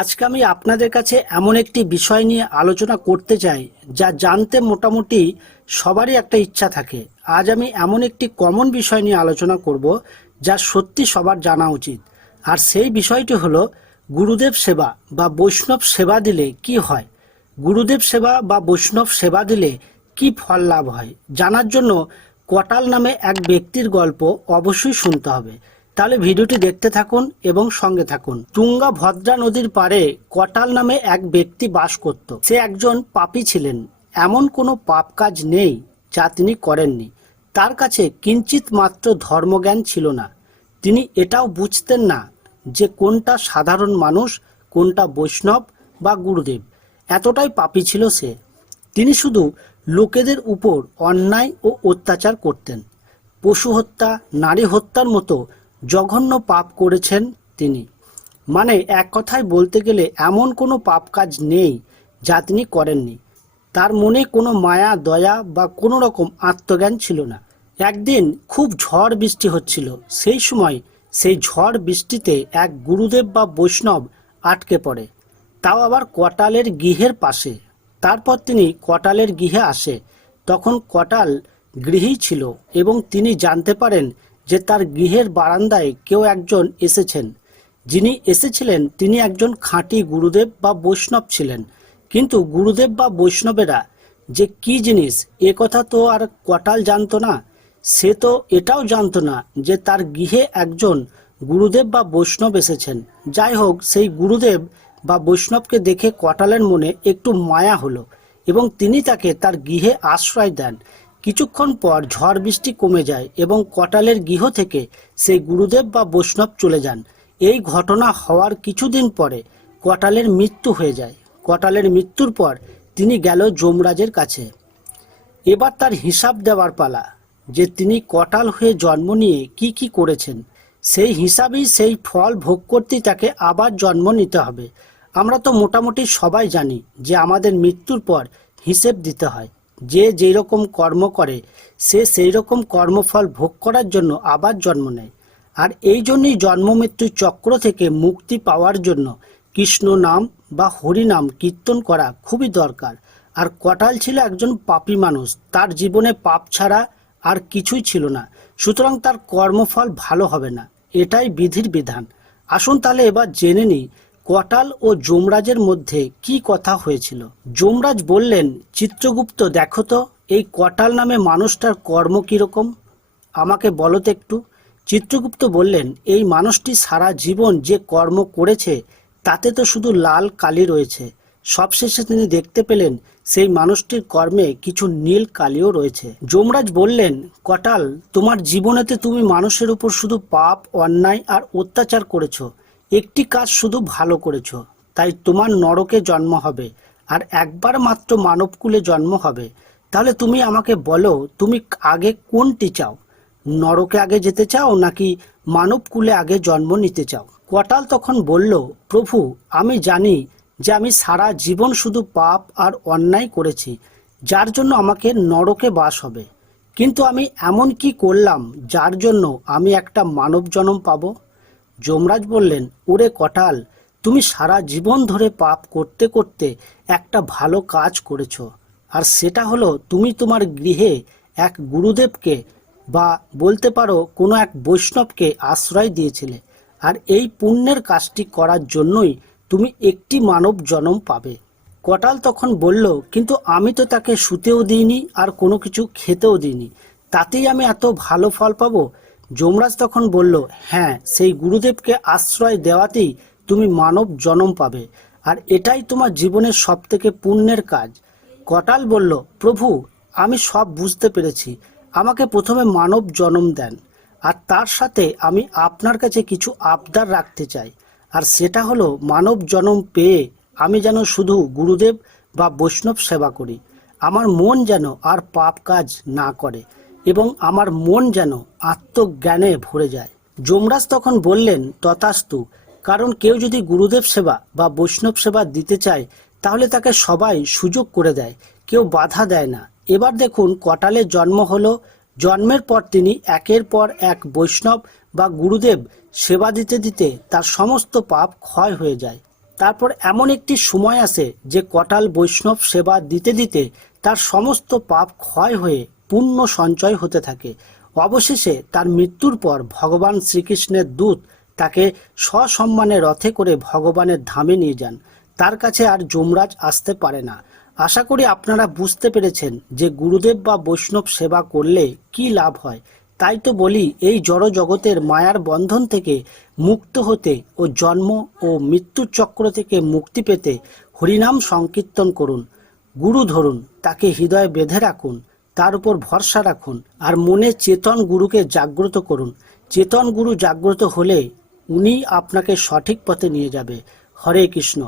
আজকে আমি আপনাদের কাছে এমন একটি বিষয় নিয়ে আলোচনা করতে চাই যা জানতে মোটামুটি সবারই একটা ইচ্ছা থাকে। আজ আমি এমন একটি কমন বিষয় নিয়ে আলোচনা করব যা সত্যি সবার জানা উচিত। আর সেই বিষয়টি হলো গুরুদেব সেবা বা বৈষ্ণব সেবা দিলে কি হয়। গুরুদেব সেবা বা বৈষ্ণব সেবা দিলে কি ফল লাভ হয় জানার জন্য কটাল নামে এক ব্যক্তির গল্প অবশ্যই শুনতে হবে। তাহলে ভিডিওটি দেখতে থাকুন এবং সঙ্গে থাকুন। তুঙ্গা ভদ্রা নদীর পাড়ে কটাল নামে এক ব্যক্তি বাস করত। সে একজন পাপী ছিলেন। এমন কোনো পাপ কাজ নেই যা তিনি করেননি। তার কাছে কিঞ্চিত মাত্র ধর্মজ্ঞান ছিল না। তিনি এটাও বুঝতেন না যে কোনটা সাধারণ মানুষ, কোনটা বৈষ্ণব বা গুরুদেব। এতটাই পাপী ছিল সে। তিনি শুধু লোকেদের উপর অন্যায় ও অত্যাচার করতেন। পশু হত্যা, নারী হত্যার মতো জঘন্য পাপ করেছেন তিনি। মানে এক কথায় বলতে গেলে এমন কোনো পাপ কাজ নেই যা তিনি করেননি। তার মনে কোনো মায়া, দয়া বা কোনো রকম আত্মজ্ঞান ছিল না। একদিন খুব ঝড় বৃষ্টি হচ্ছিল। সেই ঝড় বৃষ্টিতে এক গুরুদেব বা বৈষ্ণব আটকে পড়ে, তাও আবার কটালের গৃহের পাশে। তারপর তিনি কটালের গৃহে আসে। তখন কটাল গৃহী ছিল এবং তিনি জানতে পারেন যে তার গৃহের বারান্দায় কেউ একজন এসেছেন। যিনি এসেছিলেন তিনি একজন খাঁটি গুরুদেব বা বৈষ্ণব ছিলেন। কিন্তু গুরুদেব বা বৈষ্ণবেরা যে কি জিনিস এ কথা তো আর কটাল জানতো না। সে তো এটাও জানতো না যে তার গৃহে একজন গুরুদেব বা বৈষ্ণব এসেছেন। যাই হোক, সেই গুরুদেব বা বৈষ্ণবকে দেখে কটালের মনে একটু মায়া হলো এবং তিনি তাকে তার গৃহে আশ্রয় দেন। কিছুক্ষণ পর ঝড় বৃষ্টি কমে যায় এবং কটালের গৃহ থেকে সেই গুরুদেব বা বৈষ্ণব চলে যান। এই ঘটনা হওয়ার কিছুদিন পরে কটালের মৃত্যু হয়ে যায়। কটালের মৃত্যুর পর তিনি গেল যমরাজের কাছে। এবার তার হিসাব দেওয়ার পালা, যে তিনি কটাল হয়ে জন্ম নিয়ে কি কি করেছেন। সেই হিসাবেই সেই ফল ভোগ করতেই তাকে আবার জন্ম নিতে হবে। আমরা তো মোটামুটি সবাই জানি যে আমাদের মৃত্যুর পর হিসেব দিতে হয়। যে যেই রকম কর্ম করে সে সেই রকম কর্মফল ভোগ করার জন্য আবার জন্ম নেয়। আর এই জন্যই জন্ম মৃত্যুর চক্র থেকে মুক্তি পাওয়ার জন্য কৃষ্ণ নাম বা হরি নাম কীর্তন করা খুবই দরকার। আর কটাল ছিল একজন পাপী মানুষ। তার জীবনে পাপ ছাড়া আর কিছুই ছিল না। সুতরাং তার কর্মফল ভালো হবে না, এটাই বিধির বিধান। আসুন তাহলে এবার জেনে নিই কটাল ও যমরাজের মধ্যে কি কথা হয়েছিল। যমরাজ বললেন, চিত্রগুপ্ত, দেখো তো এই কটাল নামে মানুষটার কর্ম কিরকম, আমাকে বলো তো একটু। চিত্রগুপ্ত বললেন, এই মানুষটি সারা জীবন যে কর্ম করেছে তাতে তো শুধু লাল কালি রয়েছে। সবশেষে তিনি দেখতে পেলেন সেই মানুষটির কর্মে কিছু নীল কালিও রয়েছে। যমরাজ বললেন, কটাল, তোমার জীবনেতে তুমি মানুষের উপর শুধু পাপ, অন্যায় আর অত্যাচার করেছো। একটি কাজ শুধু ভালো করেছো, তাই তোমার নরকে জন্ম হবে আর একবার মাত্র মানবকুলে জন্ম হবে। তাহলে তুমি আমাকে বলো, তুমি আগে কোনটি চাও? নরকে আগে যেতে চাও নাকি মানবকুলে আগে জন্ম নিতে চাও? কটাল তখন বলল, প্রভু, আমি জানি যে আমি সারা জীবন শুধু পাপ আর অন্যায় করেছি, যার জন্য আমাকে নরকে বাস হবে। কিন্তু আমি এমন কি করলাম যার জন্য আমি একটা মানব জন্ম পাবো? যমরাজ বললেন, ওরে কটাল, তুমি সারা জীবন ধরে পাপ করতে করতে একটা ভালো কাজ করেছ। আর সেটা হলো তুমি তোমার গৃহে এক গুরুদেবকে বা বলতে পারো কোনো এক বৈষ্ণবকে আশ্রয় দিয়েছিলে। আর এই পুণ্যের কাজটি করার জন্যই তুমি একটি মানব জন্ম পাবে। কটাল তখন বলল, কিন্তু আমি তো তাকে শুতেও দিইনি আর কোনো কিছু খেতেও দিইনি, তাতেই আমি এত ভালো ফল পাবো? যমরাজ তখন বলল, হ্যাঁ, সেই গুরুদেবকে আশ্রয় দেওয়াতেই তুমি মানব জন্ম পাবে, আর এটাই তোমার জীবনের সবথেকে পুণ্যের কাজ। কটাল বলল, প্রভু, আমি সব বুঝতে পেরেছি। আমাকে প্রথমে মানব জন্ম দেন, আর তার সাথে আমি আপনার কাছে কিছু আবদার রাখতে চাই। আর সেটা হলো, মানব জন্ম পেয়ে আমি যেন শুধু গুরুদেব বা বৈষ্ণব সেবা করি। আমার মন যেন আর পাপ কাজ না করে এবং আমার মন যেন আত্মজ্ঞানে ভরে যায়। যমরাজ তখন বললেন, তথাস্তু। কারণ কেউ যদি গুরুদেব সেবা বা বৈষ্ণব সেবা দিতে চায় তাহলে তাকে সবাই সুযোগ করে দেয়, কেউ বাধা দেয় না। এবার দেখুন, কটালের জন্ম হলো। জন্মের পর তিনি একের পর এক বৈষ্ণব বা গুরুদেব সেবা দিতে দিতে তার সমস্ত পাপ ক্ষয় হয়ে যায়। তারপর এমন একটি সময় আসে যে কটাল বৈষ্ণব সেবা দিতে দিতে তার সমস্ত পাপ ক্ষয় হয়ে পুণ্য সঞ্চয় হতে থাকে। অবশেষে তার মৃত্যুর পর ভগবান শ্রীকৃষ্ণের দূত তাকে সসম্মানে রথে করে ভগবানের ধামে নিয়ে যান। তার কাছে আর যমরাজ আসতে পারে না। আশা করি আপনারা বুঝতে পেরেছেন যে গুরুদেব বা বৈষ্ণব সেবা করলে কি লাভ হয়। তাই তো বলি, এই জড় জগতের মায়ার বন্ধন থেকে মুক্ত হতে ও জন্ম ও মৃত্যুর চক্র থেকে মুক্তি পেতে হরিনাম সংকীর্তন করুন, গুরু ধরুন, তাকে হৃদয়ে বেঁধে রাখুন, তার উপর ভরসা রাখুন আর মনে চেতন গুরুকে জাগ্রত করুন। চেতন গুরু জাগ্রত হলে উনি আপনাকে সঠিক পথে নিয়ে যাবে। হরে কৃষ্ণ।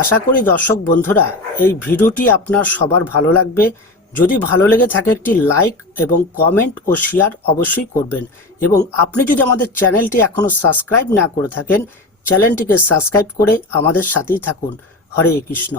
আশা করি দর্শক বন্ধুরা এই ভিডিওটি আপনার সবার ভালো লাগবে। যদি ভালো লেগে থাকে একটি লাইক এবং কমেন্ট ও শেয়ার অবশ্যই করবেন, এবং আপনি যদি আমাদের চ্যানেলটি এখনও সাবস্ক্রাইব না করে থাকেন, চ্যানেলটিকে সাবস্ক্রাইব করে আমাদের সাথেই থাকুন। হরে কৃষ্ণ।